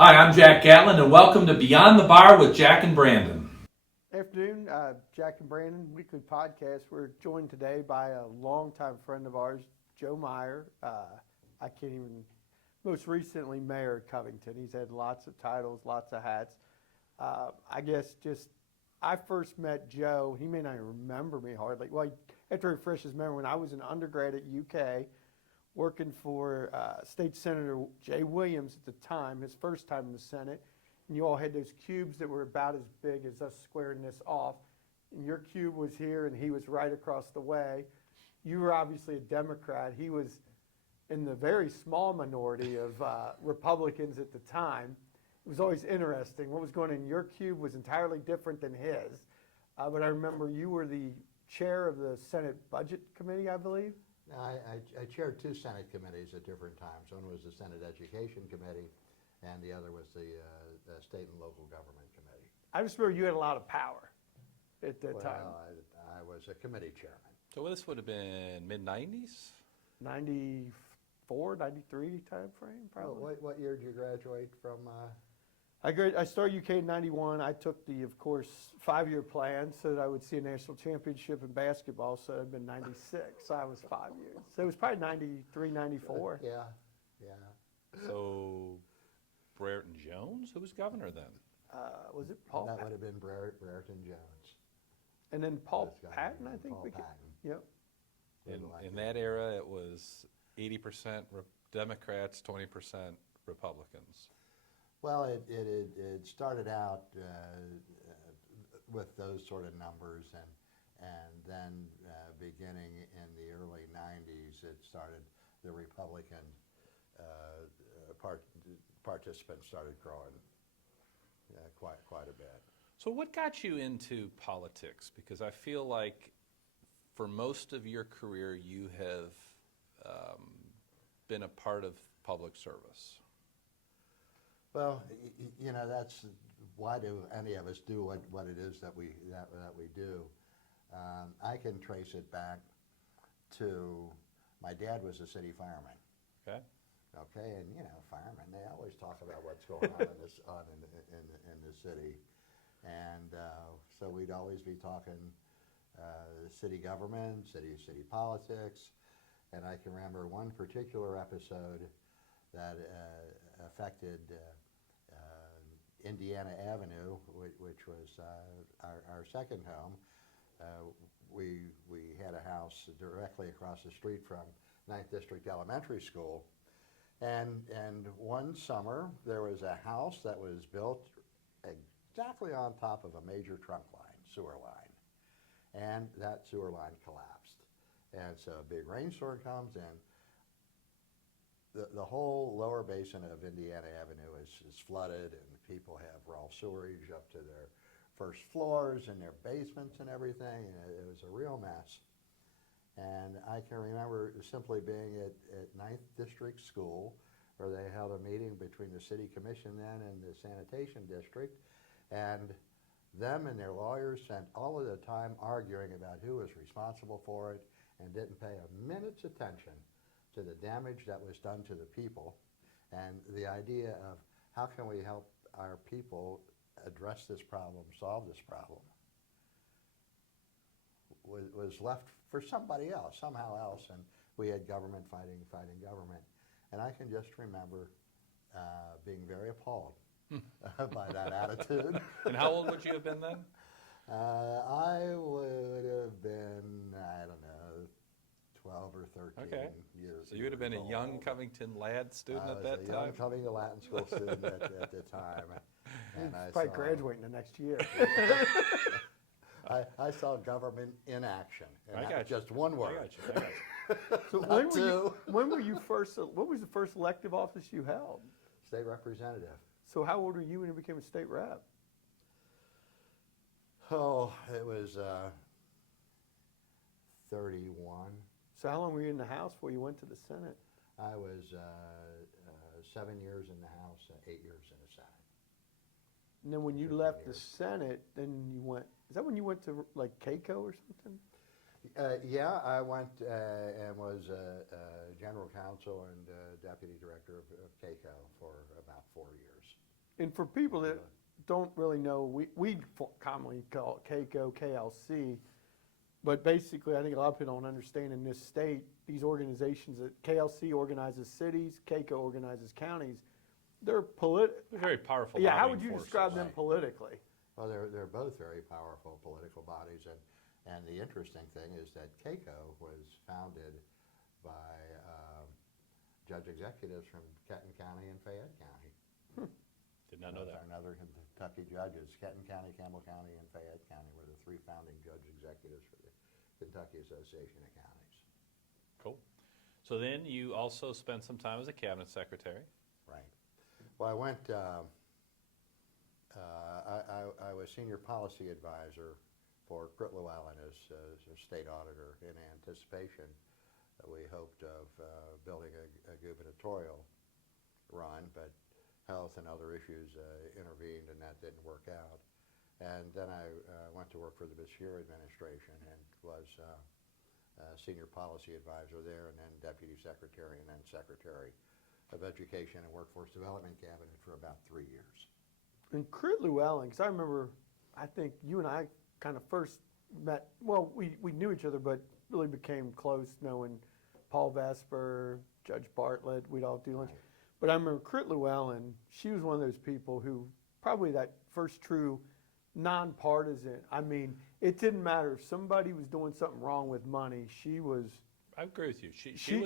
Hi, I'm Jack Gatlin, and welcome to Beyond the Bar with Jack and Brandon. Afternoon, Jack and Brandon, weekly podcast. We're joined today by a longtime friend of ours, Joe Meyer. Most recently mayor of Covington. He's had lots of titles, lots of hats. I first met Joe, he may not even remember me hardly. Well, after he refresh his memory, when I was an undergrad at UK, working for State Senator Jay Williams at the time, his first time in the Senate. And you all had those cubes that were about as big as us squaring this off. And your cube was here and he was right across the way. You were obviously a Democrat. He was in the very small minority of Republicans at the time. It was always interesting. What was going on in your cube was entirely different than his. But I remember you were the chair of the Senate Budget Committee, I believe. I chaired two Senate committees at different times. One was the Senate Education Committee, and the other was the State and Local Government Committee. I just remember you had a lot of power at that time. I was a committee chairman. So this would have been mid-90s? 94, 93 time frame, probably. What year did you graduate from? I started UK in 91. I took the, of course, 5-year plan so that I would see a national championship in basketball. So it'd been 96. So I was 5 years. So it was probably 93, 94. Yeah. So Brereton Jones, who was governor then? Was it Paul? That would have been Brereton Jones. And then Paul Was Patton, I think. Paul Patton. Yep. In that era, it was 80% Democrats, 20% Republicans. Well, it started out with those sort of numbers, and then beginning in the early 90s, it started the Republican participants started growing quite a bit. So what got you into politics? Because I feel like for most of your career, you have been a part of public service. Well, that's why do any of us do what it is that we do. I can trace it back to my dad was a city fireman. Okay. Okay, and firemen, they always talk about what's going on in the city, and so we'd always be talking city government, city politics, and I can remember one particular episode that affected Indiana Avenue, which was our second home. We had a house directly across the street from 9th District Elementary School, and one summer there was a house that was built exactly on top of a major trunk line, sewer line, and that sewer line collapsed. And so a big rainstorm comes in. The whole lower basin of Indiana Avenue is flooded, and people have raw sewerage up to their first floors and their basements and everything, and it was a real mess. And I can remember simply being at 9th District School, where they held a meeting between the City Commission then and the Sanitation District, and them and their lawyers spent all of the time arguing about who was responsible for it and didn't pay a minute's attention to the damage that was done to the people, and the idea of how can we help our people address this problem, solve this problem, was left for somebody else, somehow else, and we had government fighting government. And I can just remember being very appalled by that attitude. And how old would you have been then? I would have been, I don't know, 12 or 13 years. So you would have been a young old. Covington lad student at that I was a time? young Covington Latin School student at the time. And I Probably saw, graduating the next year. I saw government in action. And I that got was you. just one word. I got you. So Not when were two. when were you first? What was the first elective office you held? State representative. So how old were you when you became a state rep? Oh, it was 31. So how long were you in the House before you went to the Senate? I was 7 years in the House, 8 years in the Senate. And then when you 15 left the years. Senate, then you went. Is that when you went to like CAECO or something? Yeah, I went and was general counsel and deputy director of CAECO for about 4 years. And for people that don't really know, we commonly call it KCO, KLC, but basically I think a lot of people don't understand in this state, these organizations that KLC organizes cities, KCO organizes counties, they're They're very powerful. Yeah, how lobbying would you forces. describe them Right. politically? Well, they're both very powerful political bodies, and the interesting thing is that KCO was founded by judge executives from Kenton County and Fayette County. Did not know that. Another Kentucky judges, Kenton County, Campbell County, and Fayette County were the three founding judge executives for the Kentucky Association of Counties. Cool. So then you also spent some time as a cabinet secretary. Right. Well, I went, I was senior policy advisor for Crit Llewellyn as state auditor in anticipation that we hoped of building a gubernatorial run, but health and other issues intervened and that didn't work out. And then I went to work for the Bashir administration and was senior policy advisor there, and then deputy secretary, and then secretary of Education and Workforce Development Cabinet for about 3 years. And Crit Llewellyn, because I remember, I think you and I kind of first met, well, we knew each other, but really became close knowing Paul Vesper, Judge Bartlett, we'd all do lunch. Right. But I remember Crit Llewellyn, she was one of those people who, probably that first true nonpartisan, I mean, it didn't matter if somebody was doing something wrong with money, she was, I agree with you.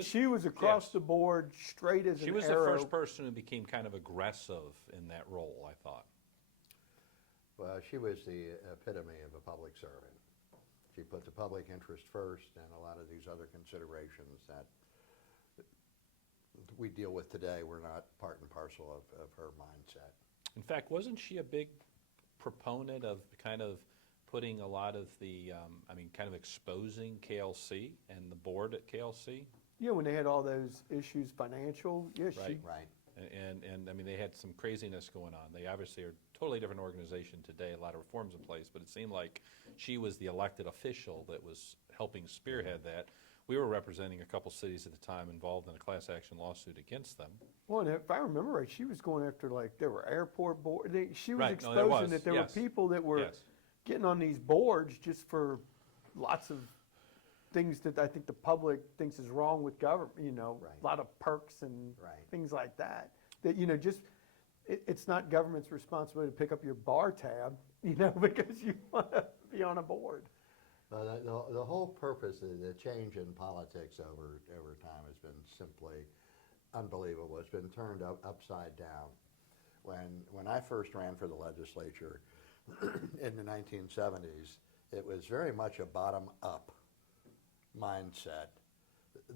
she was across yes. the board, straight as She an was arrow. the first person who became kind of aggressive in that role, I thought. Well, she was the epitome of a public servant. She put the public interest first, and a lot of these other considerations that we deal with today were not part and parcel of her mindset. In fact, wasn't she a big proponent of kind of putting a lot of the, kind of exposing KLC and the board at KLC? Yeah, when they had all those issues, financial, yeah, she, Right. Right. And I mean, they had some craziness going on. They obviously are a totally different organization today, a lot of reforms in place, but it seemed like she was the elected official that was helping spearhead that. We were representing a couple cities at the time involved in a class action lawsuit against them. well, and if I remember right, she was going after, like, there were airport board, she was Right, no, there exposing was, that there yes. were people that were Yes. getting on these boards just for lots of things that I think the public thinks is wrong with government, Right. a lot of perks and Right. things like that. That, just, it's not government's responsibility to pick up your bar tab, because you want to be on a board. The whole purpose of the change in politics over time has been simply unbelievable. It's been turned upside down. When I first ran for the legislature in the 1970s, it was very much a bottom-up mindset.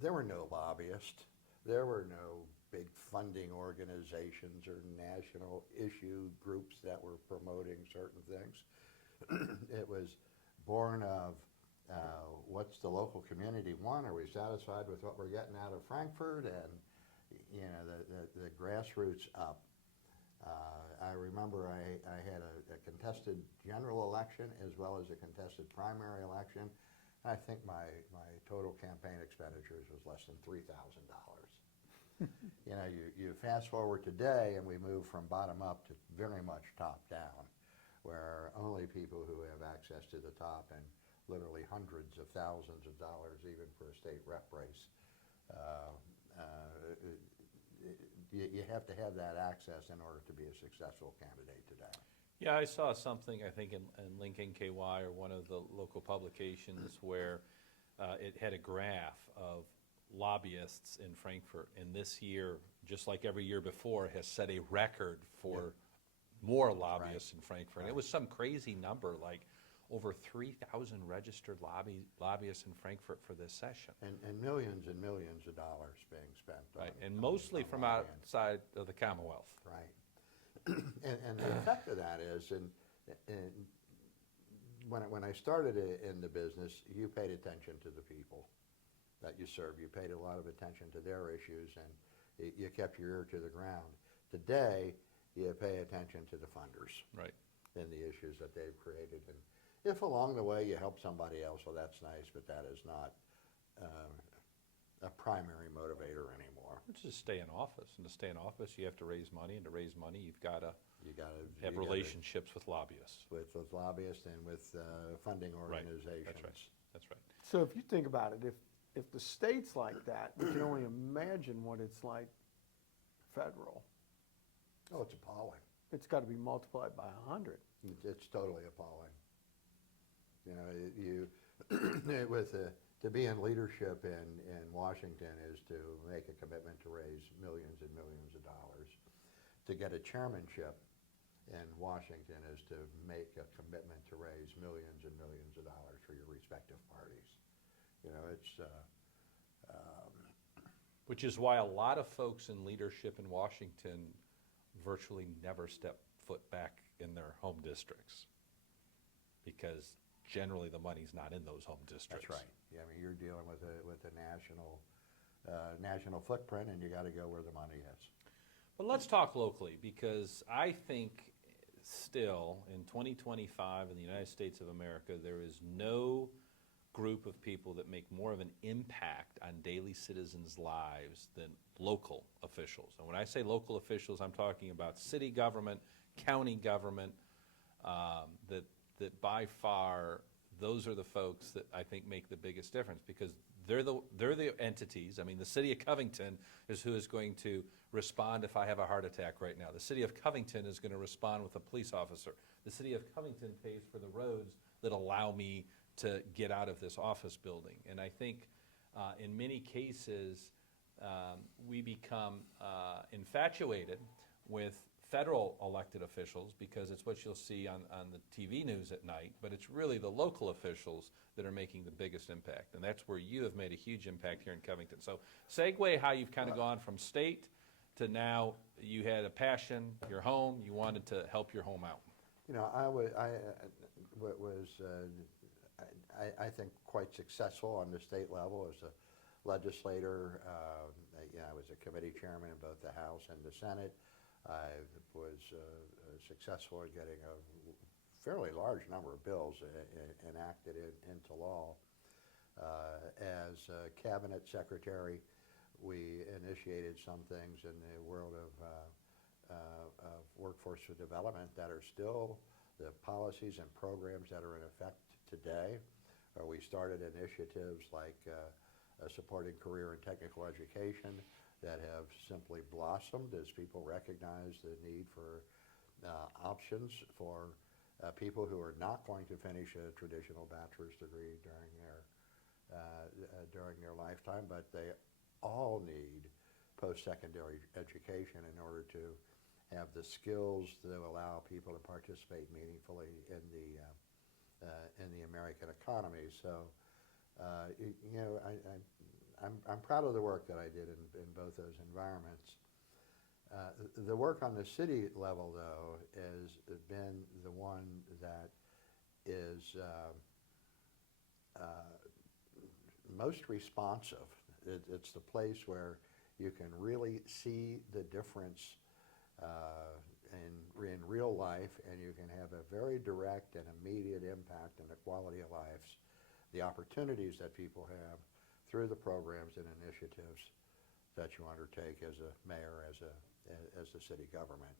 There were no lobbyists. There were no big funding organizations or national issue groups that were promoting certain things. It was born of what's the local community want? Are we satisfied with what we're getting out of Frankfurt? And the grassroots up. I remember I had a contested general election as well as a contested primary election. I think my total campaign expenditures was less than $3,000. You fast forward today and we move from bottom up to very much top down, where only people who have access to the top and literally hundreds of thousands of dollars even for a state rep race. You have to have that access in order to be a successful candidate today. Yeah, I saw something, I think, in Lincoln KY or one of the local publications where it had a graph of lobbyists in Frankfurt. And this year, just like every year before, has set a record for more lobbyists in Frankfurt. And it was some crazy number, like over 3,000 registered lobbyists in Frankfurt for this session. And millions of dollars being spent. Right, on- and on- mostly on from lobbying. outside of the Commonwealth. Right. And the effect of that is, and when I started in the business, you paid attention to the people that you served. You paid a lot of attention to their issues, and you kept your ear to the ground. Today, you pay attention to the funders. Right. And the issues that they've created. And if along the way you help somebody else, well, that's nice, but that is not a primary motivator anymore. Which is stay in office. And to stay in office, you have to raise money. And to raise money, you've got to You gotta. Have you gotta- relationships with lobbyists. With lobbyists and with funding Right, organizations. that's right, that's right. So if you think about it, if the state's like that, we can only imagine what it's like federal. Oh, it's appalling. It's got to be multiplied by 100. It's totally appalling. You know, you, to be in leadership in Washington is to make a commitment to raise millions and millions of dollars. To get a chairmanship in Washington is to make a commitment to raise millions and millions of dollars for your respective parties. You know, it's, Which is why a lot of folks in leadership in Washington virtually never step foot back in their home districts, because generally the money's not in those home districts. that's right. Yeah, I mean, you're dealing with a national footprint, and you got to go where the money is. But let's talk locally, because I think still in 2025 in the United States of America, there is no group of people that make more of an impact on daily citizens' lives than local officials. And when I say local officials, I'm talking about city government, county government, that by far, those are the folks that I think make the biggest difference, because they're the entities. I mean, the city of Covington is who is going to respond if I have a heart attack right now. The city of Covington is going to respond with a police officer. The city of Covington pays for the roads that allow me to get out of this office building. And I think in many cases, we become infatuated with federal elected officials, because it's what you'll see on the TV news at night, but it's really the local officials that are making the biggest impact. And that's where you have made a huge impact here in Covington. So segue how you've kind of gone from state to now you had a passion, your home, you wanted to help your home out. You know, I think quite successful on the state level as a legislator. I was a committee chairman in both the House and the Senate. I was successful in getting a fairly large number of bills enacted into law. As cabinet secretary, we initiated some things in the world of workforce development that are still the policies and programs that are in effect today. We started initiatives like supporting career and technical education that have simply blossomed as people recognize the need for options for people who are not going to finish a traditional bachelor's degree during their lifetime, but they all need post-secondary education in order to have the skills that allow people to participate meaningfully in the American economy. So, I'm proud of the work that I did in both those environments. The work on the city level, though, has been the one that is most responsive. It's the place where you can really see the difference in real life, and you can have a very direct and immediate impact on the quality of lives, the opportunities that people have through the programs and initiatives that you undertake as a mayor, as the city government.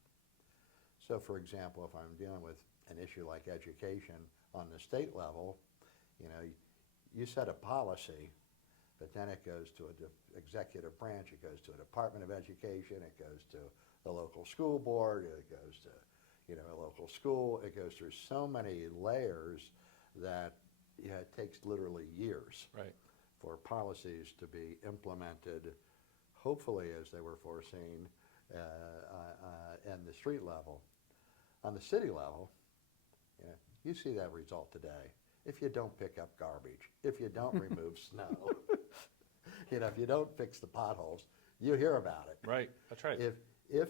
So, for example, if I'm dealing with an issue like education on the state level, you set a policy, but then it goes to an executive branch, it goes to a Department of Education, it goes to the local school board, it goes to a local school, it goes through so many layers that it takes literally years. Right. For policies to be implemented, hopefully as they were foreseen, in the street level. On the city level, you see that result today. If you don't pick up garbage, if you don't remove snow, if you don't fix the potholes, you hear about it. Right, that's right. If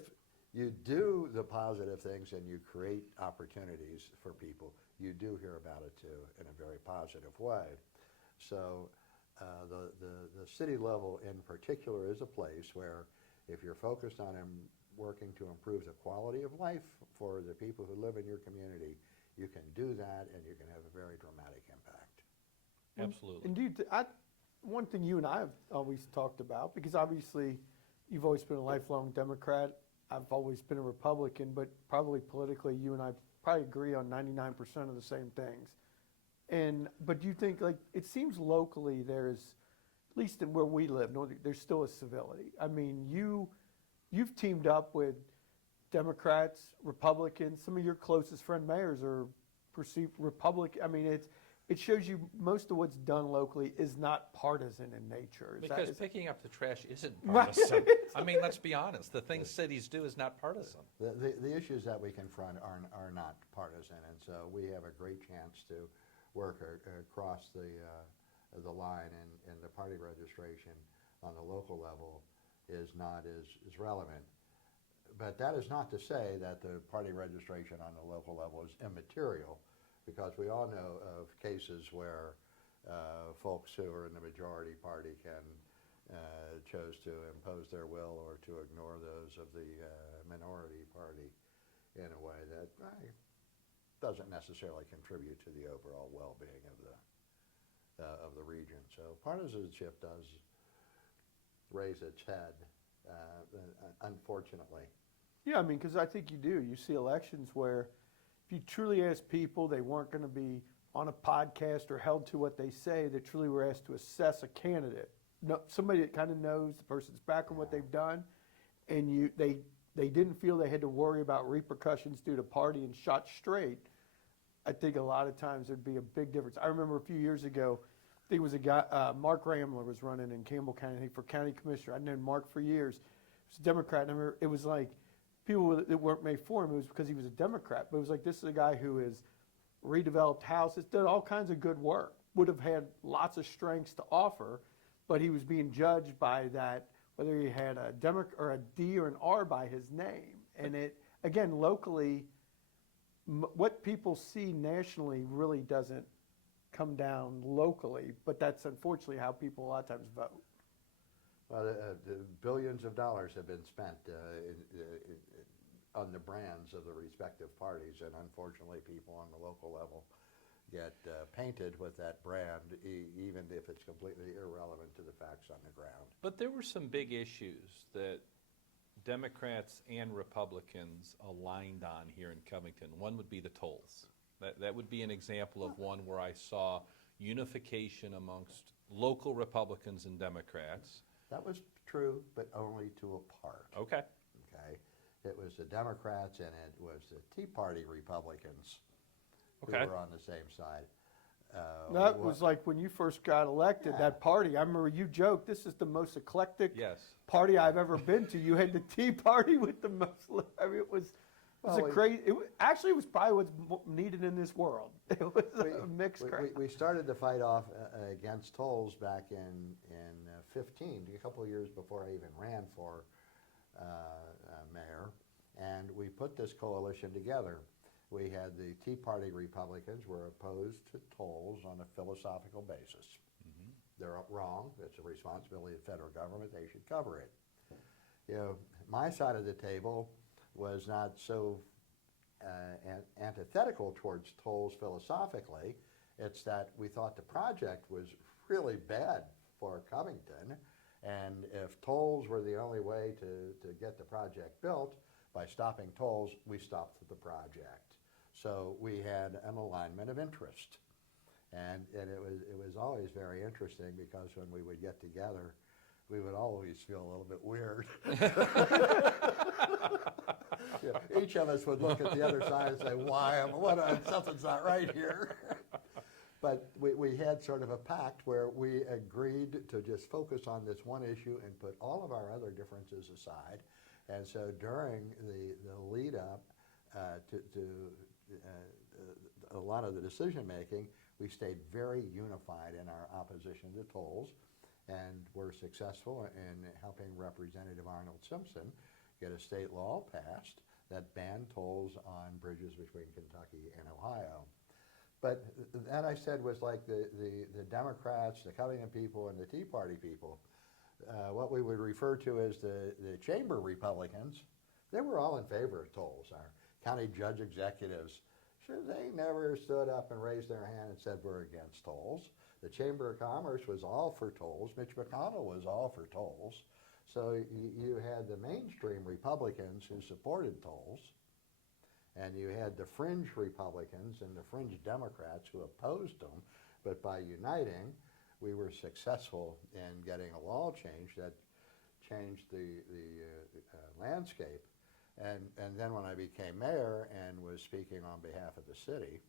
you do the positive things and you create opportunities for people, you do hear about it too in a very positive way. So the city level in particular is a place where if you're focused on working to improve the quality of life for the people who live in your community, you can do that and you can have a very dramatic impact. Absolutely. Indeed, one thing you and I have always talked about, because obviously you've always been a lifelong Democrat I've always been a Republican, but probably politically, you and I probably agree on 99% of the same things. But do you think, like, it seems locally there's, at least in where we live, there's still a civility. I mean, you've teamed up with Democrats, Republicans. Some of your closest friend mayors are perceived Republican. I mean, it shows you most of what's done locally is not partisan in nature. Because picking up the trash isn't Right. partisan. I mean, let's be honest, the things cities do is not partisan. The issues that we confront are not partisan, and so we have a great chance to work across the line, and the party registration on the local level is not as relevant. But that is not to say that the party registration on the local level is immaterial, because we all know of cases where folks who are in the majority party can chose to impose their will or to ignore those of the minority party in a way that doesn't necessarily contribute to the overall well-being of the region. So partisanship does raise its head, unfortunately. Yeah, I mean, because I think you do. You see elections where if you truly ask people, they weren't going to be on a podcast or held to what they say. They truly were asked to assess a candidate. No, somebody that kind of knows the person's back and what they've done, and they didn't feel they had to worry about repercussions due to party and shot straight. I think a lot of times there'd be a big difference. I remember a few years ago, I think it was a guy, Mark Ramler was running in Campbell County, I think, for county commissioner. I'd known Mark for years. He was a Democrat. And I remember it was like people that weren't made for him. It was because he was a Democrat. But it was like, this is a guy who has redeveloped houses, done all kinds of good work, would have had lots of strengths to offer, but he was being judged by that, whether he had a Democrat or a D or an R by his name. And it, again, locally, what people see nationally really doesn't come down locally, but that's unfortunately how people a lot of times vote. Well, the billions of dollars have been spent on the brands of the respective parties, and unfortunately people on the local level get painted with that brand, even if it's completely irrelevant to the facts on the ground. But there were some big issues that Democrats and Republicans aligned on here in Covington. One would be the tolls. That would be an example of one where I saw unification amongst local Republicans and Democrats. That was true, but only to a part. Okay. Okay, it was the Democrats and it was the Tea Party Republicans Okay. who were on the same side. That was like when you first got elected, that party. I remember you joked, this is the most eclectic Yes. party I've ever been to. You had the Tea Party with the most, I mean, it was a crazy, actually it was probably what's needed in this world. It was a mixed crowd. We started the fight off against tolls back in 15, a couple of years before I even ran for mayor, and we put this coalition together. We had the Tea Party Republicans were opposed to tolls on a philosophical basis. Mm-hmm. They're wrong. It's a responsibility of the federal government. They should cover it. You know, my side of the table was not so antithetical towards tolls philosophically. It's that we thought the project was really bad for Covington, and if tolls were the only way to get the project built, by stopping tolls, we stopped the project. So we had an alignment of interest. And it was always very interesting because when we would get together, we would always feel a little bit weird. Yeah, each of us would look at the other side and say, something's not right here. But we had sort of a pact where we agreed to just focus on this one issue and put all of our other differences aside. And so during the lead up to a lot of the decision making, we stayed very unified in our opposition to tolls, and were successful in helping Representative Arnold Simpson get a state law passed that banned tolls on bridges between Kentucky and Ohio. But that, I said, was like the Democrats, the Covington people, and the Tea Party people. What we would refer to as the chamber Republicans, they were all in favor of tolls. Our county judge executives, sure, they never stood up and raised their hand and said we're against tolls. The Chamber of Commerce was all for tolls. Mitch McConnell was all for tolls. So you had the mainstream Republicans who supported tolls, and you had the fringe Republicans and the fringe Democrats who opposed them, but by uniting, we were successful in getting a law change that changed the landscape. And then when I became mayor and was speaking on behalf of the city,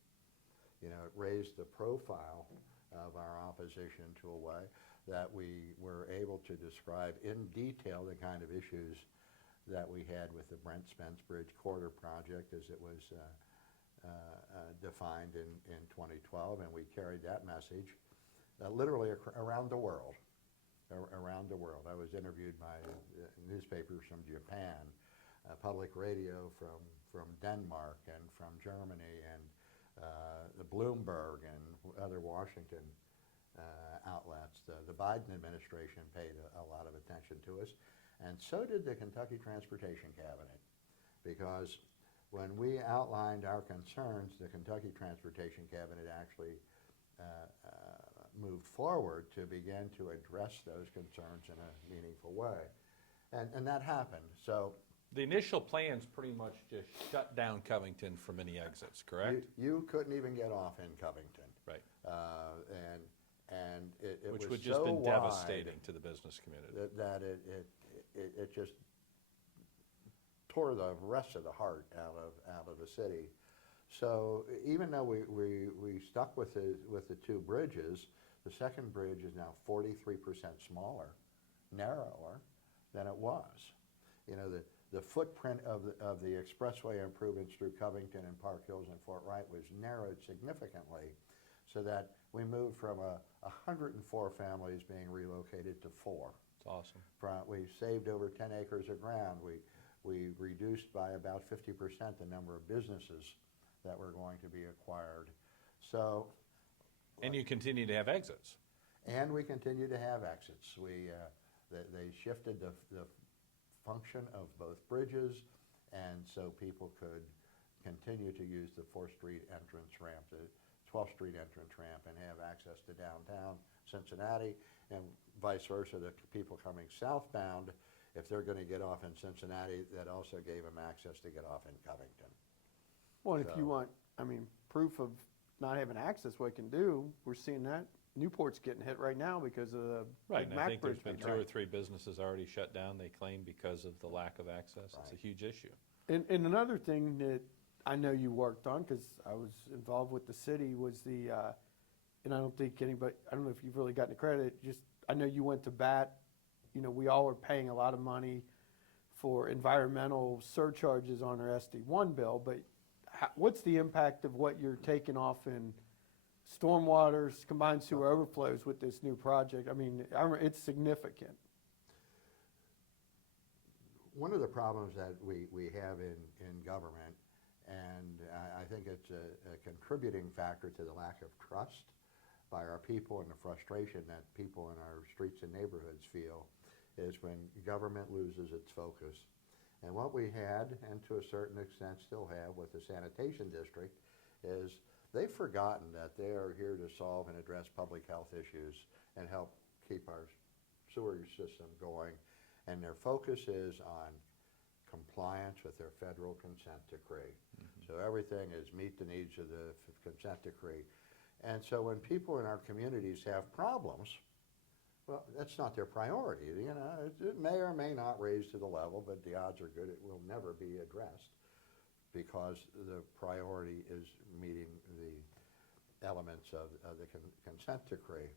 you know, it raised the profile of our opposition to a way that we were able to describe in detail the kind of issues that we had with the Brent Spence Bridge Corridor project as it was defined in 2012, and we carried that message literally around the world. Around the world. I was interviewed by newspapers from Japan, public radio from Denmark and from Germany, and the Bloomberg and other Washington outlets. The Biden administration paid a lot of attention to us, and so did the Kentucky Transportation Cabinet, because when we outlined our concerns, the Kentucky Transportation Cabinet actually moved forward to begin to address those concerns in a meaningful way. And that happened. So The initial plans pretty much just shut down Covington from any exits, correct? you couldn't even get off in Covington. Right. And it Which was would just so been wide devastating to the business community. that it just tore the rest of the heart out of the city. So even though we stuck with the two bridges, the second bridge is now 43% smaller, narrower than it was. You know, the footprint of the expressway improvements through Covington and Park Hills and Fort Wright was narrowed significantly, so that we moved from 104 families being relocated to 4. It's awesome. We saved over 10 acres of ground. We reduced by about 50% the number of businesses that were going to be acquired. So, And you continue to have exits. and we continue to have exits. They shifted the function of both bridges, and so people could continue to use the 4th Street entrance ramp, the 12th Street entrance ramp, and have access to downtown Cincinnati, and vice versa. The people coming southbound, if they're going to get off in Cincinnati, that also gave them access to get off in Covington. Well, and if you So- want, I mean, proof of not having access, what it can do, we're seeing that. Newport's getting hit right now because of the Right, Big and I Mac think there's Bridge. been 2 or 3 businesses already shut down, they claim, because of the lack of access. It's a Right. huge issue. And another thing that I know you worked on, because I was involved with the city, was the, and I don't think anybody, I don't know if you've really gotten the credit, just, I know you went to bat. You know, we all are paying a lot of money for environmental surcharges on our SD1 bill, but what's the impact of what you're taking off in stormwaters, combined sewer overflows with this new project? I mean, it's significant. One of the problems that we have in government, and I think it's a contributing factor to the lack of trust by our people and the frustration that people in our streets and neighborhoods feel, is when government loses its focus. And what we had, and to a certain extent still have with the sanitation district, is they've forgotten that they are here to solve and address public health issues and help keep our sewerage system going. And their focus is on compliance with their federal consent decree. So everything is meet the needs of the consent decree. And so when people in our communities have problems, well, that's not their priority. You know, it may or may not raise to the level, but the odds are good it will never be addressed, because the priority is meeting the elements of the consent decree.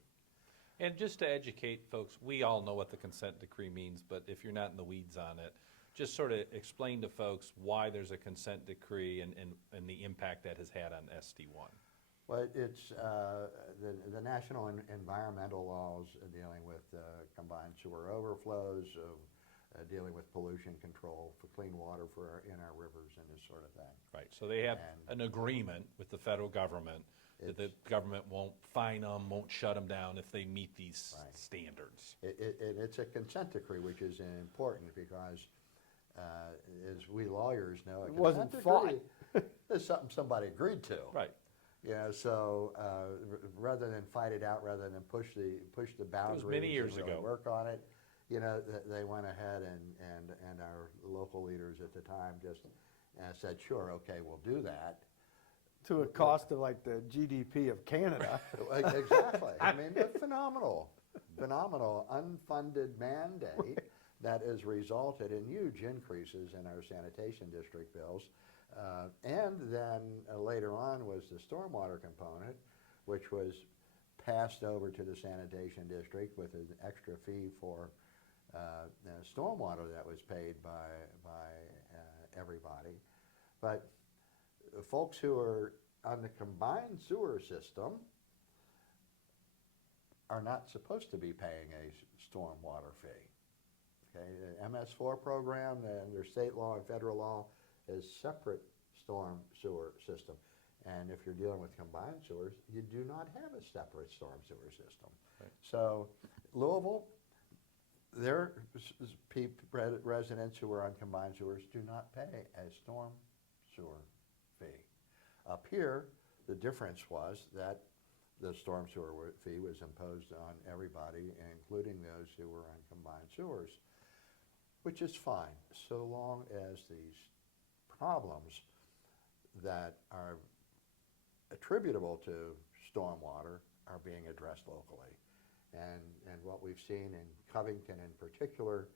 And just to educate folks, we all know what the consent decree means, but if you're not in the weeds on it, just sort of explain to folks why there's a consent decree and the impact that has had on SD1. Well, it's the national environmental laws dealing with combined sewer overflows, dealing with pollution control for clean water in our rivers and this sort of thing. Right, so they have And- an agreement with the federal government that the government won't fine them, won't shut them down if they meet these Right. standards. It's a consent decree, which is important because, as we lawyers know, a It wasn't consent decree is something somebody agreed to. Right. You know, so rather than fight it out, rather than push the boundaries many years and really ago. work on it, they went ahead and our local leaders at the time just said, sure, okay, we'll do that. To a cost of like the GDP of Canada. Exactly. I mean, a phenomenal unfunded mandate that has resulted in huge increases in our sanitation district bills. And then later on was the stormwater component, which was passed over to the sanitation district with an extra fee for stormwater that was paid by everybody. But folks who are on the combined sewer system are not supposed to be paying a stormwater fee. Okay, the MS4 program under state law and federal law is separate storm sewer system. And if you're dealing with combined sewers, you do not have a separate storm sewer system. Right. So Louisville, their residents who are on combined sewers do not pay a storm sewer fee. Up here, the difference was that the storm sewer fee was imposed on everybody, including those who were on combined sewers, which is fine, so long as these problems that are attributable to stormwater are being addressed locally. And what we've seen in Covington in particular,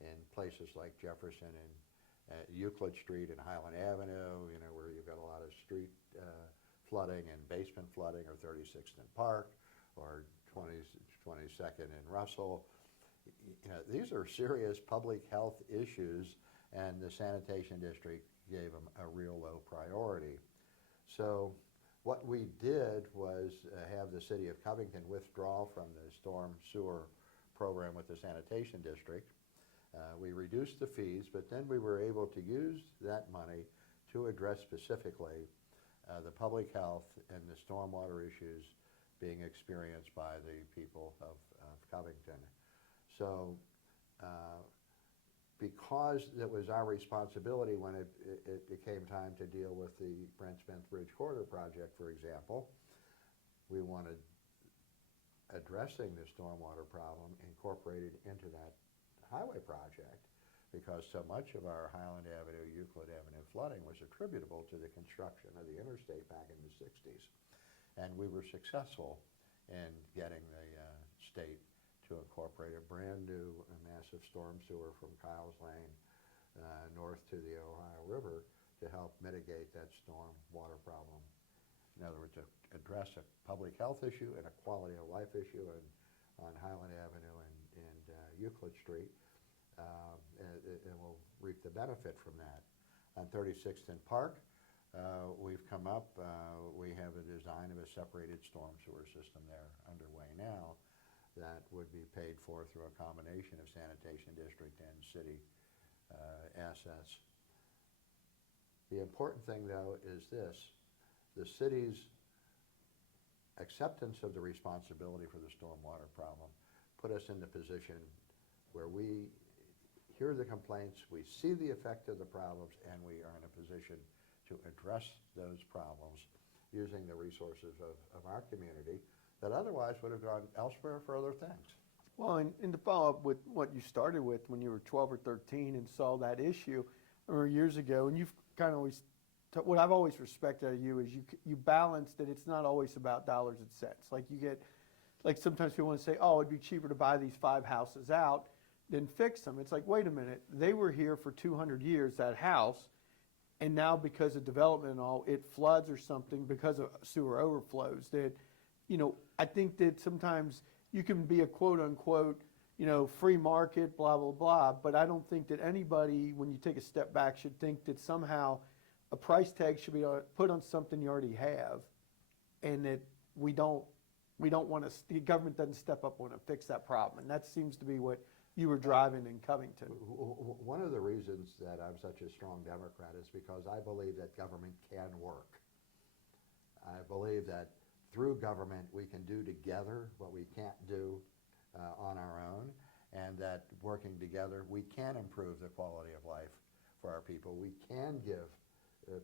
in places like Jefferson and Euclid Street and Highland Avenue, where you've got a lot of street flooding and basement flooding, or 36th and Park, or 22nd and Russell. These are serious public health issues, and the sanitation district gave them a real low priority. So what we did was have the city of Covington withdraw from the storm sewer program with the sanitation district. We reduced the fees, but then we were able to use that money to address specifically the public health and the stormwater issues being experienced by the people of Covington. So because it was our responsibility when it became time to deal with the Brent Spence Bridge Corridor project, for example, we wanted addressing the stormwater problem incorporated into that highway project, because so much of our Highland Avenue, Euclid Avenue flooding was attributable to the construction of the interstate back in the 60s. And we were successful in getting the state to incorporate a brand new massive storm sewer from Kyles Lane north to the Ohio River to help mitigate that storm water problem. In other words, to address a public health issue and a quality of life issue on Highland Avenue and Euclid Street, and we'll reap the benefit from that. On 36th and Park, we've come up, we have a design of a separated storm sewer system there underway now that would be paid for through a combination of sanitation district and city assets. The important thing, though, is this: the city's acceptance of the responsibility for the stormwater problem put us in the position where we hear the complaints, we see the effect of the problems, and we are in a position to address those problems using the resources of our community that otherwise would have gone elsewhere for other things. Well, and to follow up with what you started with when you were 12 or 13 and saw that issue, I remember years ago, and you've kind of always, what I've always respected of you is you balance that it's not always about dollars and cents. Like you get, like sometimes people want to say, oh, it'd be cheaper to buy these 5 houses out than fix them. It's like, wait a minute, they were here for 200 years, that house, and now because of development and all, it floods or something because of sewer overflows. That, I think that sometimes you can be a quote unquote, free market, blah, blah, blah, but I don't think that anybody, when you take a step back, should think that somehow a price tag should be put on something you already have, and that we don't want to, the government doesn't step up and fix that problem. And that seems to be what you were driving in Covington. One of the reasons that I'm such a strong Democrat is because I believe that government can work. I believe that through government we can do together what we can't do on our own, and that working together we can improve the quality of life for our people. We can give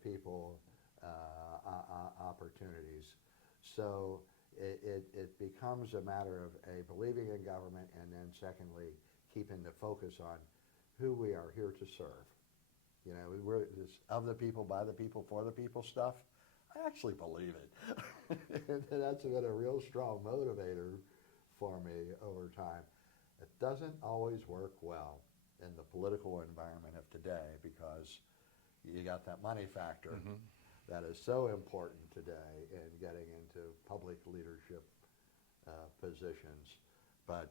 people opportunities. So it becomes a matter of believing in government, and then secondly, keeping the focus on who we are here to serve. You know, we're this of the people, by the people, for the people stuff. I actually believe it. And that's been a real strong motivator for me over time. It doesn't always work well in the political environment of today because you got that money factor that is so important today in getting into public leadership positions. But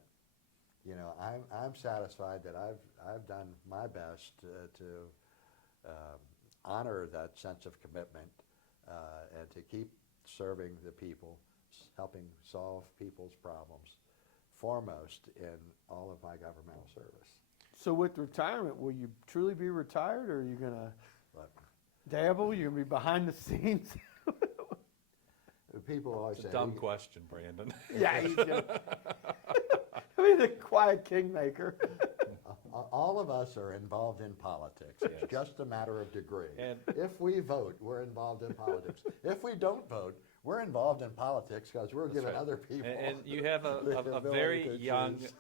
you know, I'm satisfied that I've done my best to honor that sense of commitment and to keep serving the people, helping solve people's problems foremost in all of my governmental service. So with retirement, will you truly be retired, or are you gonna But dabble? You're gonna be behind the scenes? people always It's a say, dumb question, Brandon. Yeah, he's gonna. I mean, the quiet kingmaker. all of us are involved in politics. It's Yes. just a matter of degree. And- if we vote, we're involved in politics. If we don't vote, we're involved in politics because we're giving right. other people. And you have the a ability very to young choose.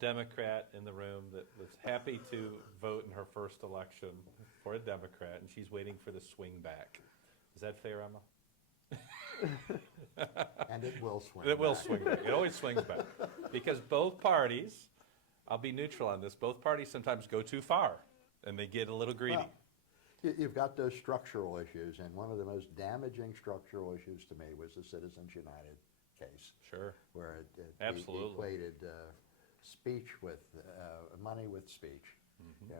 Democrat in the room that was happy to vote in her first election for a Democrat, and she's waiting for the swing back. Is that fair, Emma? And it will swing. It will back. swing back. It always swings back. Because both parties, I'll be neutral on this, both parties sometimes go too far, and they get a little greedy. Well, you've got those structural issues, and one of the most damaging structural issues to me was the Citizens United case, Sure. where it Absolutely. equated speech with money with speech. You know,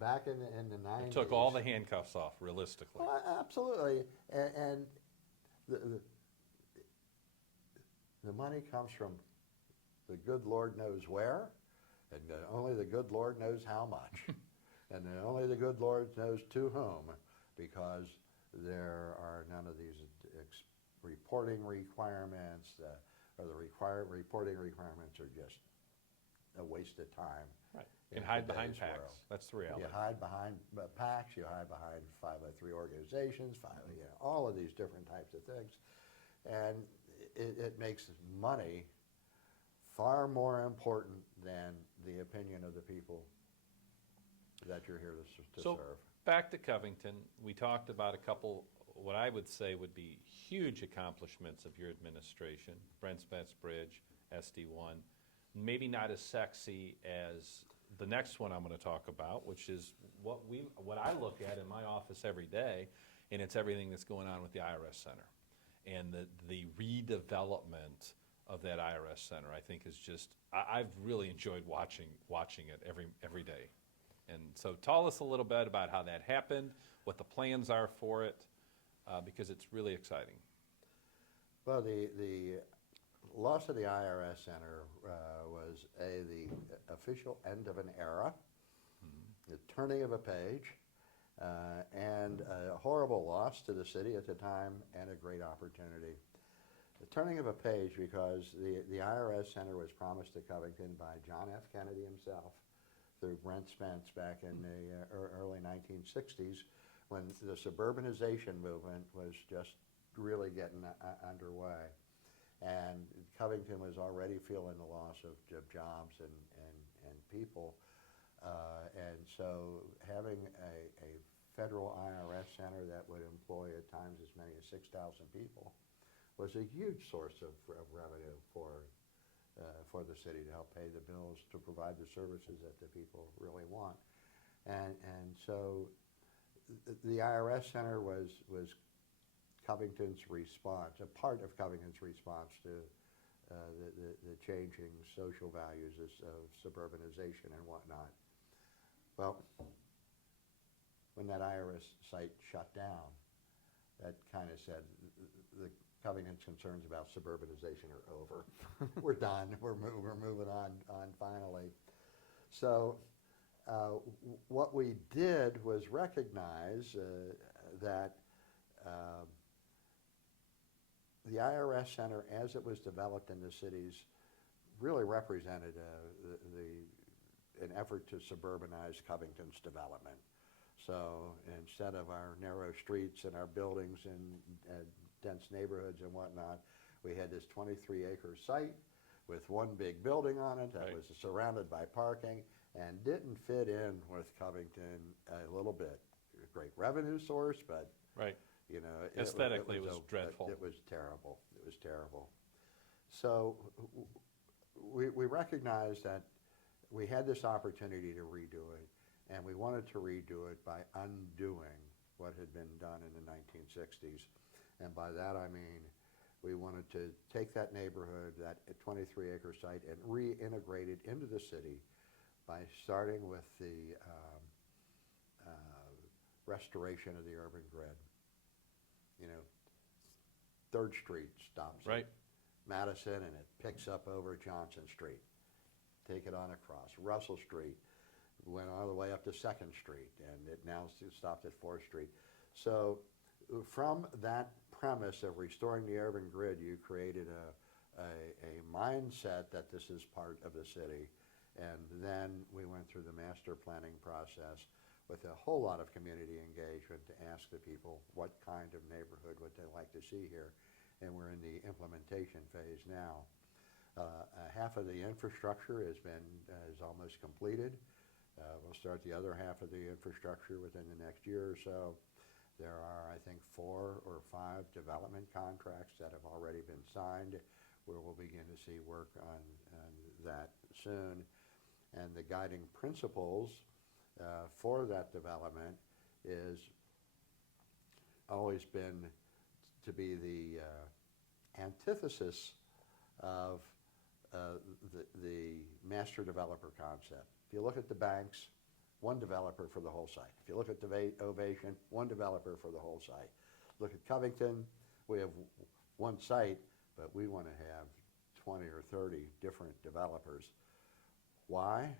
back in the 90s. It took all the handcuffs off, realistically. Well, absolutely, and the money comes from the good Lord knows where, and only the good Lord knows how much, and then only the good Lord knows to whom, because there are none of these reporting requirements, or the reporting requirements are just a waste of time. Right. in And hide behind today's PACs. world. That's the reality. You hide behind PACs, you hide behind 503 organizations, all of these different types of things. And it makes money far more important than the opinion of the people that you're here to So serve. back to Covington, we talked about a couple, what I would say would be huge accomplishments of your administration, Brent Spence Bridge, SD1. Maybe not as sexy as the next one I'm going to talk about, which is what I look at in my office every day, and it's everything that's going on with the IRS Center. And the redevelopment of that IRS Center, I think, is just, I've really enjoyed watching it every day. And so tell us a little bit about how that happened, what the plans are for it, because it's really exciting. Well, the loss of the IRS Center was the official end of an era, the turning of a page, and a horrible loss to the city at the time, and a great opportunity. The turning of a page because the IRS Center was promised to Covington by John F. Kennedy himself through Brent Spence back in the early 1960s, when the suburbanization movement was just really getting underway. And Covington was already feeling the loss of jobs and people. And so having a federal IRS center that would employ at times as many as 6,000 people was a huge source of revenue for the city to help pay the bills, to provide the services that the people really want. And so the IRS center was Covington's response, a part of Covington's response to the changing social values of suburbanization and whatnot. Well, when that IRS site shut down, that kind of said the Covington's concerns about suburbanization are over. We're done. We're moving on finally. So what we did was recognize that the IRS Center, as it was developed in the cities, really represented an effort to suburbanize Covington's development. So instead of our narrow streets and our buildings in dense neighborhoods and whatnot, we had this 23-acre site with one big building on it that Right. was surrounded by parking and didn't fit in with Covington a little bit. A great revenue source, but Right. you know, Aesthetically, it was dreadful. It was terrible. It was terrible. So we recognized that we had this opportunity to redo it, and we wanted to redo it by undoing what had been done in the 1960s. And by that I mean we wanted to take that neighborhood, that 23-acre site, and reintegrate it into the city by starting with the restoration of the urban grid. You know, 3rd Street stops Right. at Madison and it picks up over Johnson Street. Take it on across. Russell Street went all the way up to 2nd Street, and it now stopped at 4th Street. So from that premise of restoring the urban grid, you created a mindset that this is part of the city. And then we went through the master planning process with a whole lot of community engagement to ask the people what kind of neighborhood would they like to see here. And we're in the implementation phase now. Half of the infrastructure is almost completed. We'll start the other half of the infrastructure within the next year or so. There are, I think, 4 or 5 development contracts that have already been signed, where we'll begin to see work on that soon. And the guiding principles for that development is always been to be the antithesis of the master developer concept. If you look at the banks, one developer for the whole site. If you look at the Ovation, one developer for the whole site. Look at Covington, we have one site, but we want to have 20 or 30 different developers. Why?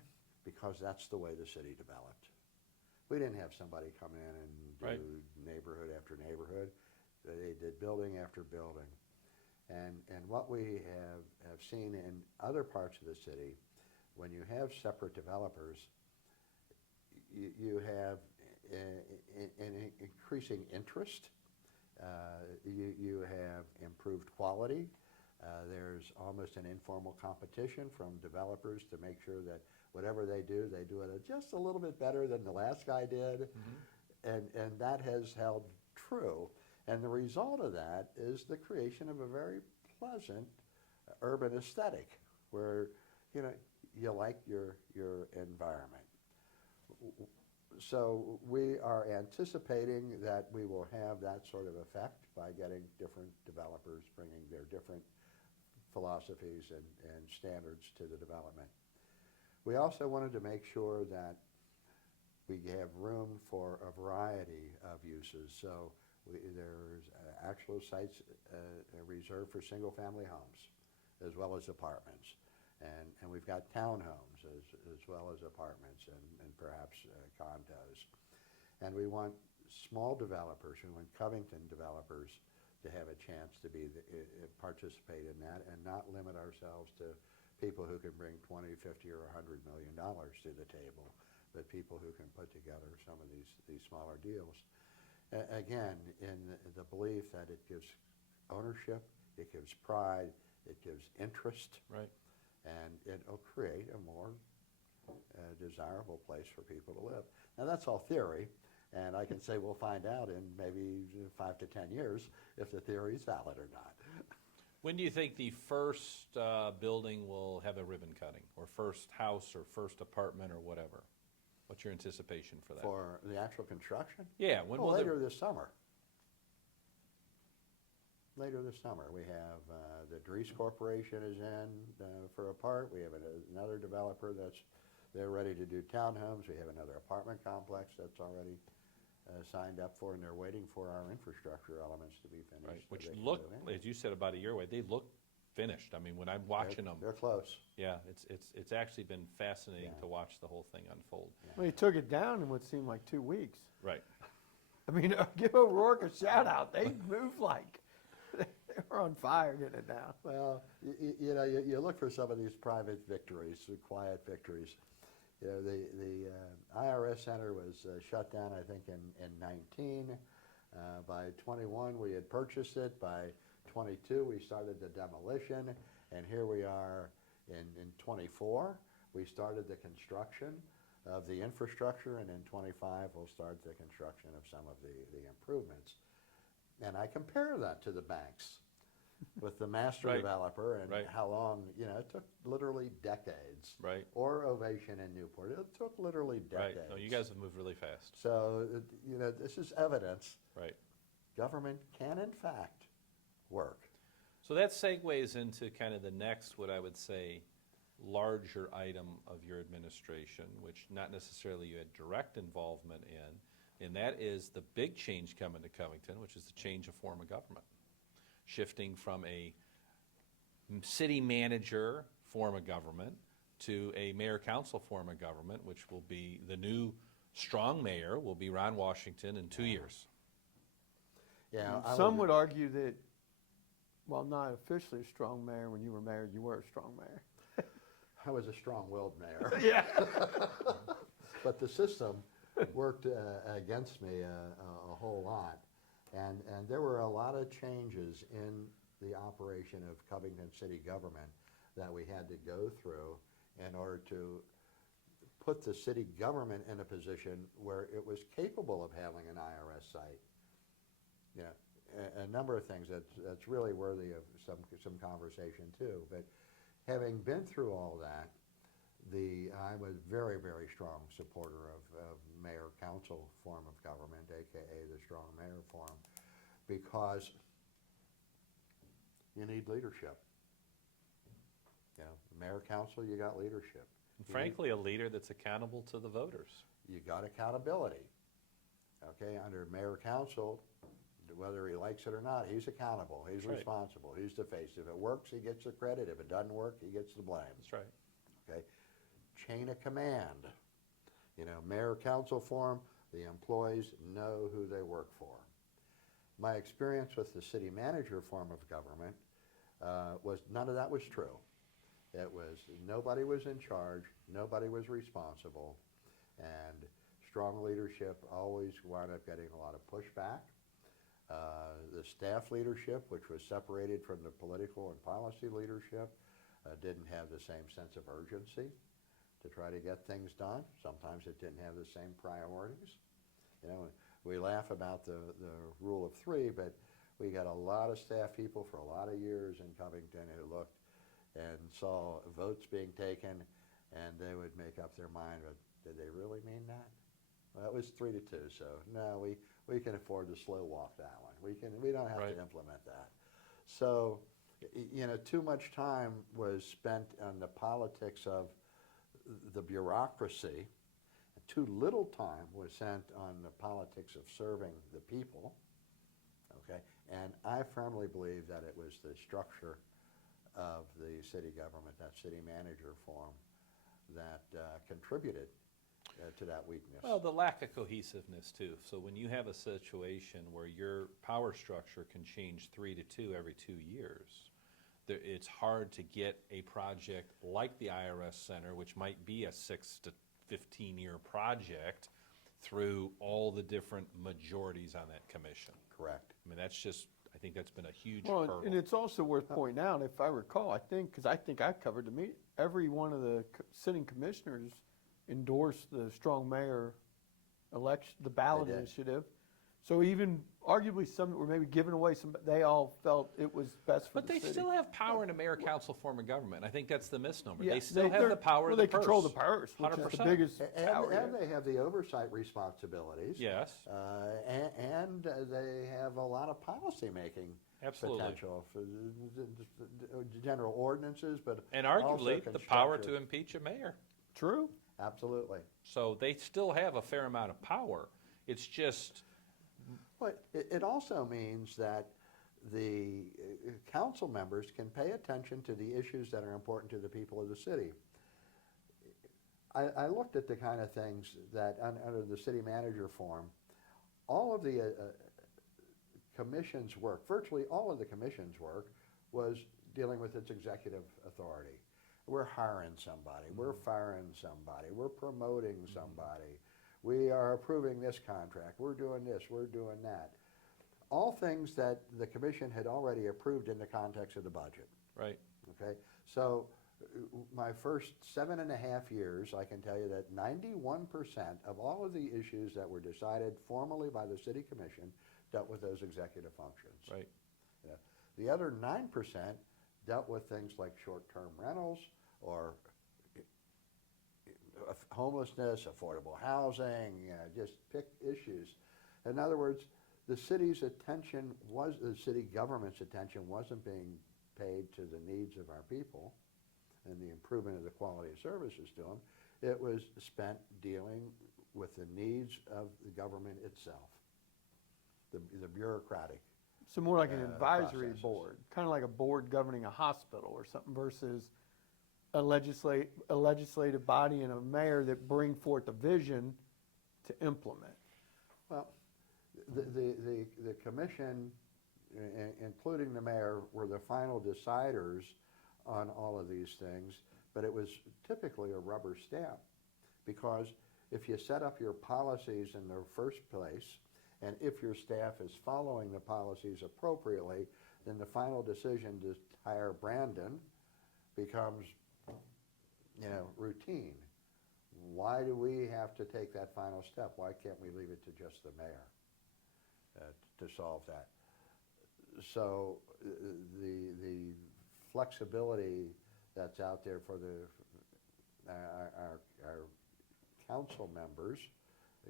Because that's the way the city developed. We didn't have somebody come in and do Right. neighborhood after neighborhood. They did building after building. And what we have seen in other parts of the city, when you have separate developers, you have an increasing interest. You have improved quality. There's almost an informal competition from developers to make sure that whatever they do it just a little bit better than the last guy did. And that has held true. And the result of that is the creation of a very pleasant urban aesthetic where, you know, you like your environment. So we are anticipating that we will have that sort of effect by getting different developers bringing their different philosophies and standards to the development. We also wanted to make sure that we have room for a variety of uses. So there's actual sites reserved for single-family homes as well as apartments. And we've got townhomes as well as apartments and perhaps condos. And we want small developers, we want Covington developers to have a chance to participate in that and not limit ourselves to people who can bring 20, 50, or $100 million to the table, but people who can put together some of these smaller deals. Again, in the belief that it gives ownership, it gives pride, it gives interest, Right. and it'll create a more desirable place for people to live. Now that's all theory, and I can say we'll find out in maybe 5 to 10 years if the theory is valid or not. When do you think the first building will have a ribbon cutting, or first house, or first apartment, or whatever? What's your anticipation for that? For the actual construction? Yeah, when Well, will later this summer. Later this summer. We have the Dries Corporation is in for a part. We have another developer they're ready to do townhomes. We have another apartment complex that's already signed up for, and they're waiting for our infrastructure elements to be finished. Right, so which they can look, move in. as you said, about a year away, they look finished. I mean, when I'm watching them, They're close. yeah, it's actually been fascinating Yeah. to watch the whole thing unfold. Well, he took it down in what seemed like 2 weeks. Right. I mean, give O'Rourke a shout out. They moved like they were on fire getting it down. Well, you look for some of these private victories, quiet victories. You know, the IRS Center was shut down, I think, in 19. By 21, we had purchased it. By 22, we started the demolition, And here we are in 24, we started the construction of the infrastructure, and in 25, we'll start the construction of some of the improvements. And I compare that to the banks with the master Right. developer and Right. how long, it took literally decades. Right. Or Ovation in Newport, it took literally decades. Right. No, you guys have moved really fast. So, this is evidence Right. government can in fact work. So that segues into kind of the next, what I would say, larger item of your administration, which not necessarily you had direct involvement in, and that is the big change coming to Covington, which is the change of form of government. Shifting from a city manager form of government to a mayor-council form of government, which will be the new strong mayor, will be Ron Washington in 2 years. Yeah, Some would argue that, while not officially a strong mayor, when you were mayor, you were a strong mayor. I was a strong-willed mayor. Yeah. But the system worked against me a whole lot. And there were a lot of changes in the operation of Covington city government that we had to go through in order to put the city government in a position where it was capable of handling an IRS site. A number of things that's really worthy of some conversation too. But having been through all that, I was very, very strong supporter of mayor-council form of government, AKA the strong mayor form, because you need leadership. Mayor-council, you got leadership. And frankly, a leader that's accountable to the voters. You got accountability. Okay, under mayor-council, whether he likes it or not, he's accountable, he's Right. responsible, he's the face. If it works, he gets the credit. If it doesn't work, he gets the blame. That's right. Okay, chain of command. Mayor-council form, the employees know who they work for. My experience with the city manager form of government was none of that was true. It was nobody was in charge, nobody was responsible, and strong leadership always wound up getting a lot of pushback. The staff leadership, which was separated from the political and policy leadership, didn't have the same sense of urgency to try to get things done. Sometimes it didn't have the same priorities. We laugh about the rule of three, but we got a lot of staff people for a lot of years in Covington who looked and saw votes being taken, and they would make up their mind, but did they really mean that? Well, it was 3-2, so no, we can afford to slow walk that one. We don't have Right. to implement that. So, too much time was spent on the politics of the bureaucracy. Too little time was spent on the politics of serving the people. Okay, and I firmly believe that it was the structure of the city government, that city manager form, that contributed to that weakness. Well, the lack of cohesiveness too. So when you have a situation where your power structure can change 3-2 every 2 years, it's hard to get a project like the IRS Center, which might be a 6 to 15 year project, through all the different majorities on that commission. Correct. I mean, I think that's been a huge Well, hurdle. and it's also worth pointing out, if I recall, because I think I covered the meeting, every one of the sitting commissioners endorsed the strong mayor election, the ballot They did. initiative. So even arguably some that were maybe giving away some, they all felt it was best for But the they city. still have power in a mayor-council form of government. I think that's the misnomer. Yeah, They still have they're- the power well, of the they purse. control the purse, which is the 100%. biggest And, power. and yeah. they have the oversight responsibilities. Yes, And they have a lot of policy-making absolutely. potential for the general ordinances, but And also arguably, the power to constructive. impeach a mayor. True. Absolutely. So they still have a fair amount of power. It's just, But it also means that the council members can pay attention to the issues that are important to the people of the city. I looked at the kind of things that under the city manager form, all of the commission's work, virtually all of the commission's work, was dealing with its executive authority. We're hiring somebody, we're firing somebody, we're promoting somebody, we are approving this contract, we're doing this, we're doing that. All things that the commission had already approved in the context of the budget. right, Okay, so my first 7.5 years, I can tell you that 91% of all of the issues that were decided formally by the city commission dealt with those executive functions. Right. Yeah. The other 9% dealt with things like short-term rentals or homelessness, affordable housing, just pick issues. In other words, the city's attention the city government's attention wasn't being paid to the needs of our people and the improvement of the quality of services to them. It was spent dealing with the needs of the government itself, the bureaucratic. So more like an advisory processes. board, kind of like a board governing a hospital or something versus a legislative body and a mayor that bring forth a vision to implement. Well, the commission, including the mayor, were the final deciders on all of these things, but it was typically a rubber stamp, because if you set up your policies in the first place, and if your staff is following the policies appropriately, then the final decision to hire Brandon becomes, routine. Why do we have to take that final step? Why can't we leave it to just the mayor to solve that? So the flexibility that's out there for our council members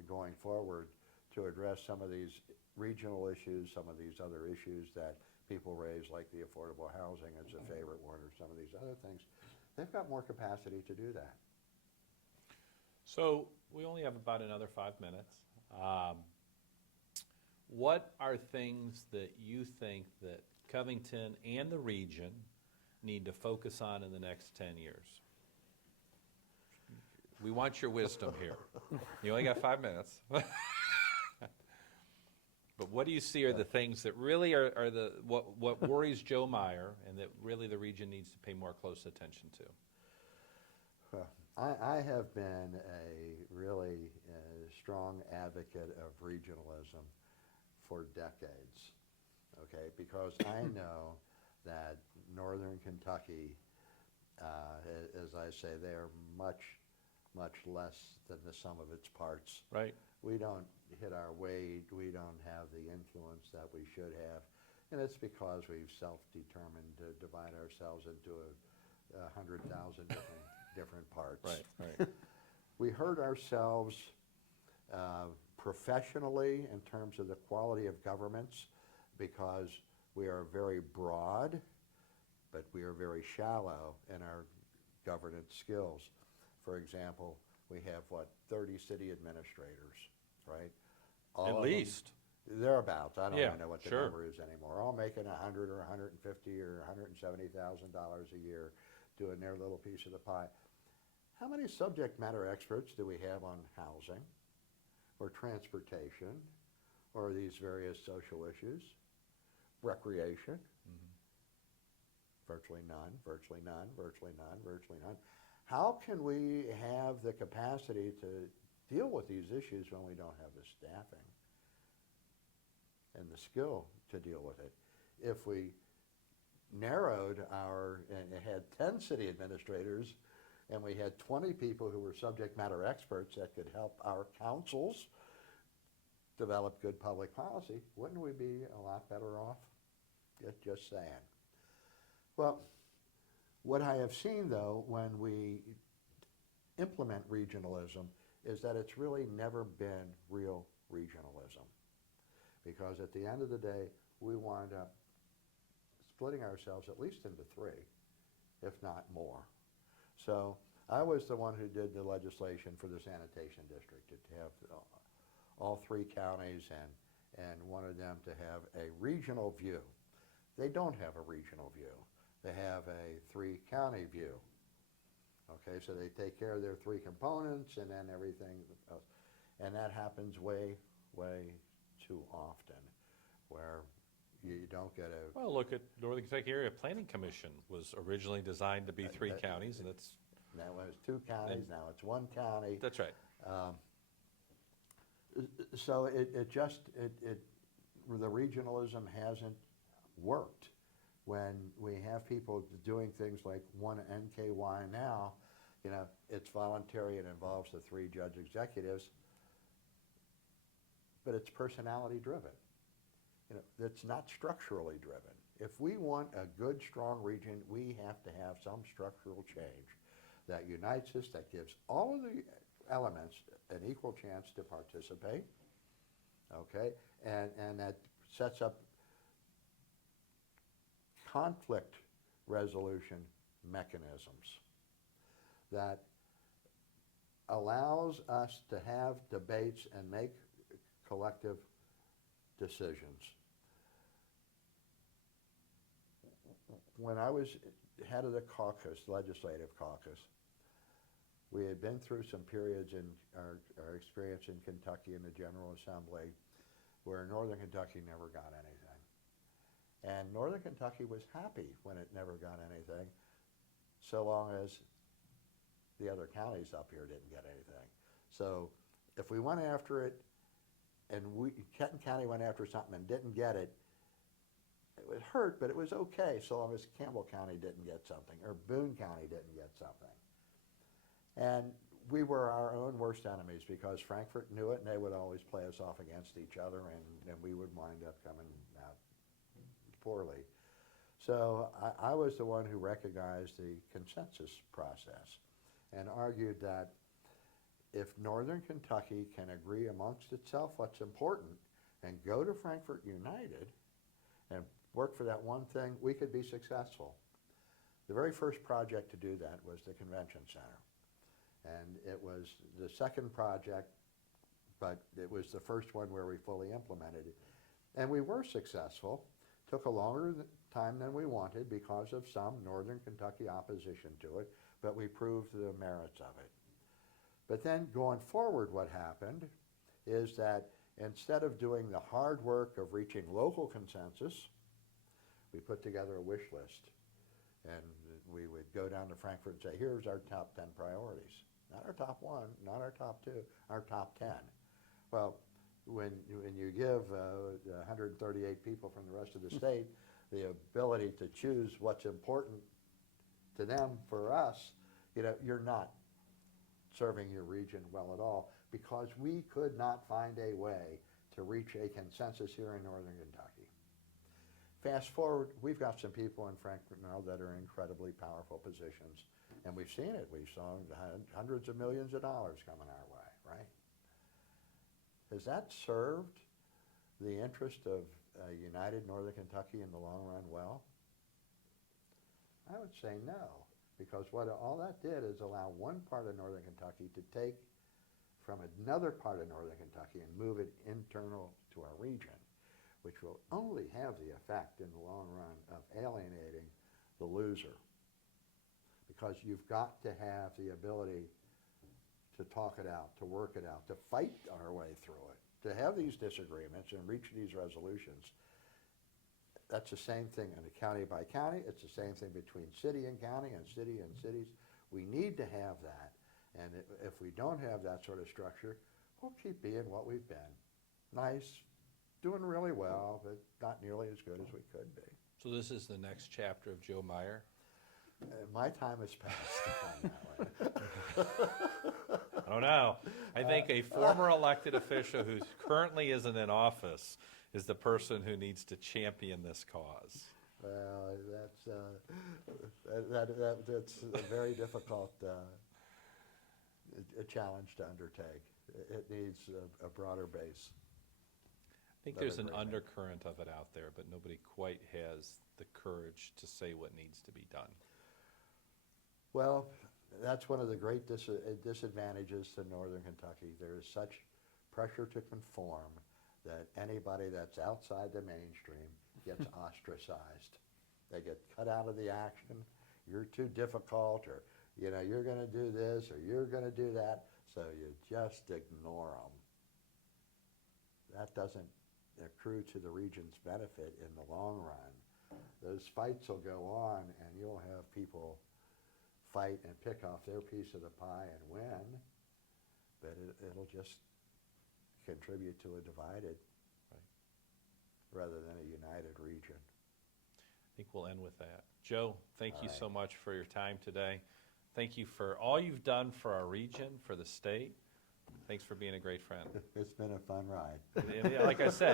going forward to address some of these regional issues, some of these other issues that people raise, like the affordable housing is a favorite one, or some of these other things, they've got more capacity to do that. So we only have about another 5 minutes. What are things that you think that Covington and the region need to focus on in the next 10 years? We want your wisdom here. You only got 5 minutes. But what do you see are the things that really are what worries Joe Meyer and that really the region needs to pay more close attention to? I have been a really strong advocate of regionalism for decades, okay, because I know that northern Kentucky, as I say, they're much less than the sum of its parts. Right. We don't hit our weight, we don't have the influence that we should have, and it's because we've self-determined to divide ourselves into 100,000 different parts. Right. We hurt ourselves professionally in terms of the quality of governments because we are very broad, but we are very shallow in our governance skills. For example, we have, 30 city administrators, right? At least. Thereabouts. I don't Yeah, even know what the sure. number is anymore. All making $100 or $150 or $170,000 a year doing their little piece of the pie. How many subject matter experts do we have on housing or transportation or these various social issues? Recreation? Virtually none, virtually none, virtually none, virtually none. How can we have the capacity to deal with these issues when we don't have the staffing and the skill to deal with it? If we narrowed and had 10 city administrators and we had 20 people who were subject matter experts that could help our councils develop good public policy, wouldn't we be a lot better off? Just saying. Well, what I have seen, though, when we implement regionalism is that it's really never been real regionalism. Because at the end of the day, we wind up splitting ourselves at least into 3, if not more. So I was the one who did the legislation for the sanitation district to have all 3 counties and wanted them to have a regional view. They don't have a regional view. They have a 3-county view. Okay, so they take care of their 3 components and then everything else. And that happens way too often, where you don't get a... Well, look at Northern Kentucky Area Planning Commission was originally designed to be 3 counties, and it's... Now it was 2 counties, now it's 1 county. That's right. So the regionalism hasn't worked when we have people doing things like one NKY now, you know, it's voluntary and involves the 3 judge executives, but it's personality driven. You know, it's not structurally driven. If we want a good, strong region, we have to have some structural change that unites us, that gives all of the elements an equal chance to participate, okay, and that sets up conflict resolution mechanisms that allows us to have debates and make collective decisions. When I was head of the caucus, legislative caucus, we had been through some periods in our experience in Kentucky in the General Assembly where Northern Kentucky never got anything. And Northern Kentucky was happy when it never got anything, so long as the other counties up here didn't get anything. So if we went after it and Kenton County went after something and didn't get it, it would hurt, but it was okay so long as Campbell County didn't get something or Boone County didn't get something. And we were our own worst enemies because Frankfort knew it and they would always play us off against each other, and we would wind up coming out poorly. So I was the one who recognized the consensus process and argued that if Northern Kentucky can agree amongst itself what's important and go to Frankfort united and work for that one thing, we could be successful. The very first project to do that was the convention center. And it was the second project, but it was the first one where we fully implemented it. And we were successful. Took a longer time than we wanted because of some Northern Kentucky opposition to it, but we proved the merits of it. But then going forward, what happened is that instead of doing the hard work of reaching local consensus, we put together a wish list. And we would go down to Frankfort and say, here's our top 10 priorities. Not our top 1, not our top 2, our top 10. Well, when you give 138 people from the rest of the state the ability to choose what's important to them for us, you know, you're not serving your region well at all, because we could not find a way to reach a consensus here in Northern Kentucky. Fast forward, we've got some people in Frankfort now that are in incredibly powerful positions, and we've seen it. We saw hundreds of millions of dollars coming our way, right? Has that served the interest of united Northern Kentucky in the long run well? I would say no, because what all that did is allow one part of Northern Kentucky to take from another part of Northern Kentucky and move it internal to our region, which will only have the effect in the long run of alienating the loser. Because you've got to have the ability to talk it out, to work it out, to fight our way through it, to have these disagreements and reach these resolutions. That's the same thing in a county by county. It's the same thing between city and county and city and cities. We need to have that. And if we don't have that sort of structure, we'll keep being what we've been. Nice, doing really well, but not nearly as good as we could be. So this is the next chapter of Joe Meyer? My time has passed on that one. I don't know. I think a former elected official who currently isn't in office is the person who needs to champion this cause. Well, that's a very difficult a challenge to undertake. It needs a broader base. I think there's an undercurrent of it out there, but nobody quite has the courage to say what needs to be done. Well, that's one of the great disadvantages to Northern Kentucky. There is such pressure to conform that anybody that's outside the mainstream gets ostracized. They get cut out of the action. You're too difficult, or you know, you're going to do this or you're going to do that, so you just ignore them. That doesn't accrue to the region's benefit in the long run. Those fights will go on, and you'll have people fight and pick off their piece of the pie and win, but it'll just contribute to a divided, right, rather than a united region. think we'll end with that. Joe, thank All you right. so much for your time today. Thank you for all you've done for our region, for the state. Thanks for being a great friend. It's been a fun ride. And like I said,